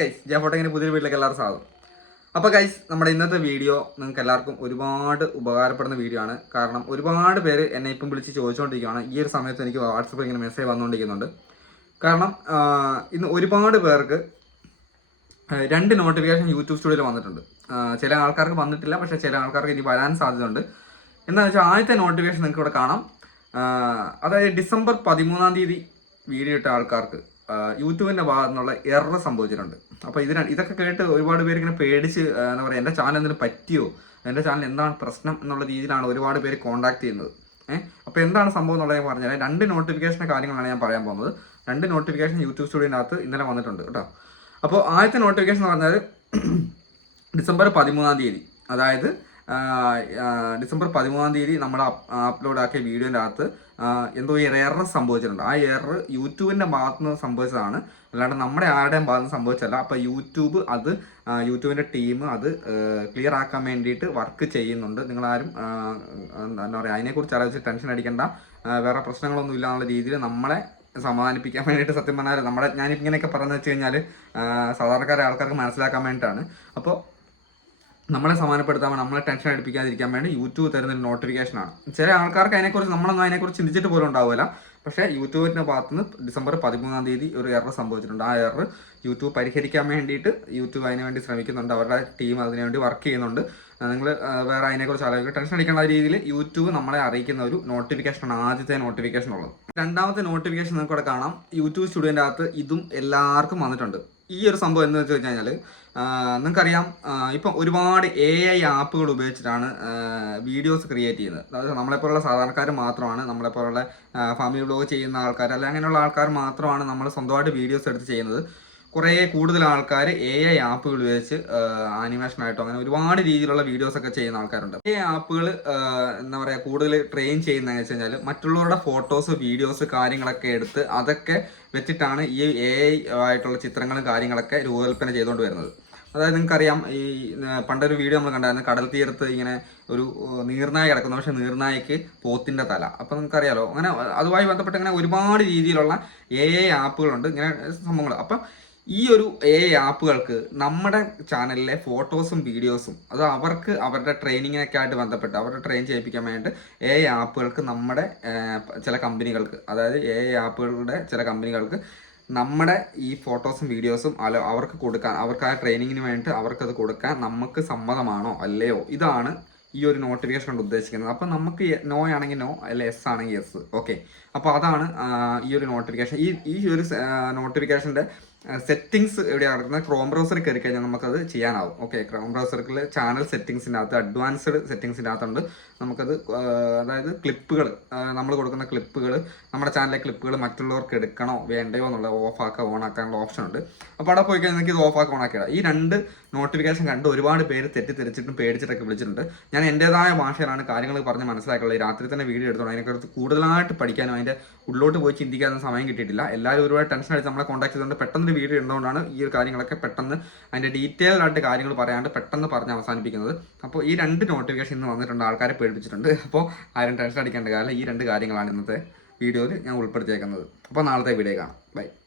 Guys ജാഫോട്ടെങ്ങനെ പുതിയ വീട്ടിലേക്ക് എല്ലാവരും സ്വാഗതം. അപ്പോൾ ഗൈസ് നമ്മുടെ ഇന്നത്തെ വീഡിയോ നിങ്ങൾക്ക് എല്ലാവർക്കും ഒരുപാട് ഉപകാരപ്പെടുന്ന വീഡിയോ ആണ്. കാരണം ഒരുപാട് പേര് എന്നെ ഇപ്പം വിളിച്ച് ചോദിച്ചുകൊണ്ടിരിക്കുകയാണ് ഈ ഒരു സമയത്ത് എനിക്ക് വാട്സപ്പിൽ ഇങ്ങനെ മെസ്സേജ് വന്നുകൊണ്ടിരിക്കുന്നുണ്ട് കാരണം ഇന്ന് ഒരുപാട് പേർക്ക് രണ്ട് നോട്ടിഫിക്കേഷൻ യൂട്യൂബ് സ്റ്റുഡിയോയിൽ വന്നിട്ടുണ്ട്. ചില ആൾക്കാർക്ക് വന്നിട്ടില്ല പക്ഷേ ചില ആൾക്കാർക്ക് ഇനി വരാൻ സാധ്യതയുണ്ട്. എന്താണെന്ന് വെച്ചാൽ ആദ്യത്തെ നോട്ടിഫിക്കേഷൻ നിങ്ങൾക്ക് ഇവിടെ കാണാം അതായത് ഡിസംബർ പതിമൂന്നാം തീയതി വീഡിയോ ഇട്ട ആൾക്കാർക്ക് ആ, യൂട്യൂബിന്റെ ഭാഗത്തു നിന്നുള്ള എറർ സംഭവിച്ചിട്ടുണ്ട്. അപ്പോൾ ഇതിനാണ് ഇതൊക്കെ കേട്ട് ഒരുപാട് പേര് ഇങ്ങനെ പേടിച്ച് എന്താ പറയുക എന്റെ ചാനൽ എന്തിനു പറ്റിയോ? എന്റെ ചാനൽ എന്താണ് പ്രശ്നം എന്നുള്ള രീതിയിലാണ് ഒരുപാട് പേര് കോൺടാക്ട് ചെയ്യുന്നത്. ഏഹ് അപ്പോൾ എന്താണ് സംഭവം എന്നുള്ളത് ഞാൻ പറഞ്ഞാൽ രണ്ട് നോട്ടിഫിക്കേഷന്റെ കാര്യങ്ങളാണ് ഞാൻ പറയാൻ പോകുന്നത്. രണ്ട് നോട്ടിഫിക്കേഷൻ യൂട്യൂബ് സ്റ്റുഡിയോനകത്ത് ഇന്നലെ വന്നിട്ടുണ്ട് കേട്ടോ. അപ്പോൾ ആദ്യത്തെ നോട്ടിഫിക്കേഷൻ എന്ന് പറഞ്ഞാൽ ഡിസംബർ പതിമൂന്നാം തീയതി. അതായത് ഡിസംബർ പതിമൂന്നാം തീയതി നമ്മൾ അപ്ലോഡ് ആക്കിയ വീഡിയോന്റെ അകത്ത് എന്തോ ഒരു എറർ സംഭവിച്ചിട്ടുണ്ട്. ആ എറർ യൂട്യൂബിന്റെ ഭാഗത്ത് നിന്ന് സംഭവിച്ചതാണ്. അല്ലാണ്ട് നമ്മുടെ ആരുടെയും ഭാഗത്ത് നിന്ന് സംഭവിച്ചല്ല അപ്പോൾ യൂട്യൂബ് അത് യൂട്യൂബിന്റെ ടീം അത് ക്ലിയർ ആക്കാൻ വേണ്ടിയിട്ട് വർക്ക് ചെയ്യുന്നുണ്ട്. നിങ്ങളാരും എന്താ പറയുക അതിനെക്കുറിച്ച് ആലോചിച്ച് ടെൻഷൻ അടിക്കേണ്ട. വേറെ പ്രശ്നങ്ങളൊന്നും ഇല്ല എന്നുള്ള രീതിയിൽ നമ്മളെ സമാധാനിപ്പിക്കാൻ വേണ്ടിയിട്ട് സത്യം പറഞ്ഞാൽ നമ്മുടെ ഞാൻ ഇങ്ങനെയൊക്കെ പറഞ്ഞു വെച്ച് കഴിഞ്ഞാൽ സാധാരണക്കാരെ ആൾക്കാർക്ക് മനസ്സിലാക്കാൻ വേണ്ടിയിട്ടാണ്. അപ്പോൾ നമ്മളെ സമാനപ്പെടുത്താൻ വേണ്ടി നമ്മളെ ടെൻഷൻ അടിപ്പിക്കാതിരിക്കാൻ വേണ്ടി യൂട്യൂബ് തരുന്ന ഒരു നോട്ടിഫിക്കേഷനാണ് ചില ആൾക്കാർക്ക് അതിനെക്കുറിച്ച് നമ്മളൊന്നും അതിനെക്കുറിച്ച് ചിന്തിച്ചിട്ട് പോലും ഉണ്ടാവില്ല. പക്ഷേ യൂട്യൂബിന്റെ ഭാഗത്ത് നിന്ന് ഡിസംബർ പതിമൂന്നാം തീയതി ഒരു എറർ സംഭവിച്ചിട്ടുണ്ട്. ആ എറർ യൂട്യൂബ് പരിഹരിക്കാൻ വേണ്ടിയിട്ട് യൂട്യൂബ് അതിനു വേണ്ടി ശ്രമിക്കുന്നുണ്ട്. അവരുടെ ടീം അതിനുവേണ്ടി വർക്ക് ചെയ്യുന്നുണ്ട്. നിങ്ങൾ വേറെ അതിനെക്കുറിച്ച് ആലോചിക്കുക. ടെൻഷൻ അടിക്കേണ്ട രീതിയിൽ യൂട്യൂബ് നമ്മളെ അറിയിക്കുന്ന ഒരു നോട്ടിഫിക്കേഷനാണ് ആദ്യത്തെ നോട്ടിഫിക്കേഷൻ ഉള്ളത്. രണ്ടാമത്തെ നോട്ടിഫിക്കേഷൻ നിങ്ങൾക്ക് ഇവിടെ കാണാം. യൂട്യൂബ് സ്റ്റുഡിയോന്റെ അകത്ത് ഇതും എല്ലാവർക്കും വന്നിട്ടുണ്ട്. ഈ ഒരു സംഭവം എന്ന് വെച്ച് കഴിഞ്ഞാൽ നിങ്ങൾക്കറിയാം ഇപ്പം ഒരുപാട് എ ഐ ആപ്പുകൾ ഉപയോഗിച്ചിട്ടാണ് വീഡിയോസ് ക്രിയേറ്റ് ചെയ്യുന്നത്. അതായത് നമ്മളെപ്പോലുള്ള സാധാരണക്കാർ മാത്രമാണ് നമ്മളെപ്പോലുള്ള ഫാമിലി ബ്ലോഗ് ചെയ്യുന്ന ആൾക്കാർ അല്ലെങ്കിൽ അങ്ങനെയുള്ള ആൾക്കാർ മാത്രമാണ് നമ്മൾ സ്വന്തമായിട്ട് വീഡിയോസ് എടുത്ത് ചെയ്യുന്നത്. കുറേ കൂടുതൽ ആൾക്കാർ എ ഐ ആപ്പുകൾ ഉപയോഗിച്ച് ആനിമേഷൻ ആയിട്ടോ അങ്ങനെ ഒരുപാട് രീതിയിലുള്ള വീഡിയോസ് ഒക്കെ ചെയ്യുന്ന ആൾക്കാരുണ്ട്. എ ആപ്പുകൾ എന്താ പറയുക കൂടുതൽ ട്രെയിൻ ചെയ്യുന്നതെന്ന് വെച്ച് കഴിഞ്ഞാൽ മറ്റുള്ളവരുടെ ഫോട്ടോസ് വീഡിയോസ് കാര്യങ്ങളൊക്കെ എടുത്ത് അതൊക്കെ വെച്ചിട്ടാണ് ഈ എ ഐ ആയിട്ടുള്ള ചിത്രങ്ങളും കാര്യങ്ങളൊക്കെ രൂപകൽപ്പന ചെയ്തുകൊണ്ട് വരുന്നത്. അതായത് നിങ്ങൾക്കറിയാം ഈ പണ്ടൊരു വീഡിയോ നമ്മൾ കണ്ടായിരുന്നു കടൽ തീരത്ത് ഇങ്ങനെ ഒരു നീർനായ കിടക്കുന്നു. പക്ഷെ നീർനായക്ക് പോത്തിന്റെ തല. അപ്പം നിങ്ങൾക്കറിയാലോ അങ്ങനെ അതുമായി ബന്ധപ്പെട്ട് ഇങ്ങനെ ഒരുപാട് രീതിയിലുള്ള എ ഐ ആപ്പുകളുണ്ട് ഇങ്ങനെ സംഭവങ്ങൾ. അപ്പം ഈ ഒരു എ ആപ്പുകൾക്ക് നമ്മുടെ ചാനലിലെ ഫോട്ടോസും വീഡിയോസും അത് അവർക്ക് അവരുടെ ട്രെയിനിങ്ങിനൊക്കെ ആയിട്ട് ബന്ധപ്പെട്ട് അവരുടെ ട്രെയിൻ ചെയ്യിപ്പിക്കാൻ വേണ്ടി എ ആപ്പുകൾക്ക് നമ്മുടെ ചില കമ്പനികൾക്ക് അതായത് എ ആപ്പുകളുടെ ചില കമ്പനികൾക്ക് നമ്മുടെ ഈ ഫോട്ടോസും വീഡിയോസും അല്ല അവർക്ക് കൊടുക്കാൻ അവർക്ക് ആ ട്രെയിനിങ്ങിന് വേണ്ടി അവർക്കത് കൊടുക്കാൻ നമുക്ക് സമ്മതമാണോ അല്ലയോ? ഇതാണ് ഈ ഒരു നോട്ടിഫിക്കേഷൻ കൊണ്ട് ഉദ്ദേശിക്കുന്നത്. അപ്പം നമുക്ക് നോ ആണെങ്കിൽ നോ അല്ല എസ് ആണെങ്കിൽ എസ് ഓക്കെ അപ്പോൾ അതാണ് ഈ ഒരു നോട്ടിഫിക്കേഷൻ ഈ ഈ ഒരു നോട്ടിഫിക്കേഷന്റെ സെറ്റിങ്സ് എവിടെയാണ് നടക്കുന്നത്? ക്രോം ബ്രൗസറിൽ കയറി കഴിഞ്ഞാൽ നമുക്കത് ചെയ്യാനാവും. ഓക്കെ ക്രോം ബ്രൗസറിൽ ചാനൽ സെറ്റിങ്സിനകത്ത് അഡ്വാൻസ്ഡ് സെറ്റിങ്സിനകത്തുണ്ട് നമുക്കത് അതായത് ക്ലിപ്പുകൾ നമ്മൾ കൊടുക്കുന്ന ക്ലിപ്പുകൾ നമ്മുടെ ചാനലിലെ ക്ലിപ്പുകൾ മറ്റുള്ളവർക്ക് എടുക്കണോ വേണ്ടയോ ആക്കുക ഓൺ ആക്കാനുള്ള ഓപ്ഷൻ ഉണ്ട്. അപ്പോൾ അവിടെ പോയി കഴിഞ്ഞാൽ നിങ്ങൾക്ക് ഇത് ഓൺ ആക്കിയിടാം. ഈ രണ്ട് നോട്ടിഫിക്കേഷൻ കണ്ട് ഒരുപാട് പേര് തെറ്റിദ്ധരിച്ചിട്ടും പേടിച്ചിട്ടൊക്കെ വിളിച്ചിട്ടുണ്ട്. ഞാൻ എന്റെതായ ഭാഷയിലാണ് കാര്യങ്ങൾ പറഞ്ഞ് മനസ്സിലാക്കുള്ളത് രാത്രി തന്നെ വീഡിയോ എടുത്തോളൂ അതിനെക്കുറിച്ച് കൂടുതലായിട്ട് പഠിക്കാനും അതിന്റെ ഉള്ളിലോട്ട് പോയി ചിന്തിക്കാനും സമയം കിട്ടിയിട്ടില്ല. എല്ലാവരും ഒരുപാട് ടെൻഷൻ അടിച്ച് നമ്മളെ കോൺടാക്ട് ചെയ്തുകൊണ്ട് പെട്ടെന്ന് ഒരു വീഡിയോ ഉള്ളതുകൊണ്ടാണ് ഈ ഒരു കാര്യങ്ങളൊക്കെ പെട്ടെന്ന് അതിന്റെ ഡീറ്റെയിൽഡ് ആയിട്ട് കാര്യങ്ങൾ പറയാണ്ട് പെട്ടെന്ന് പറഞ്ഞ് അവസാനിപ്പിക്കുന്നത്. അപ്പോൾ ഈ രണ്ട് നോട്ടിഫിക്കേഷൻ ഇന്ന് വന്നിട്ടുണ്ട് ആൾക്കാരെ പേടിപ്പിച്ചിട്ടുണ്ട്. അപ്പോൾ ആരും ടെൻഷൻ അടിക്കേണ്ട കാരണം ഈ രണ്ട് കാര്യങ്ങളാണ് ഇന്നത്തെ വീഡിയോയിൽ ഞാൻ ഉൾപ്പെടുത്തിയേക്കുന്നത്. അപ്പോൾ നാളത്തെ വീഡിയോ കാണാം.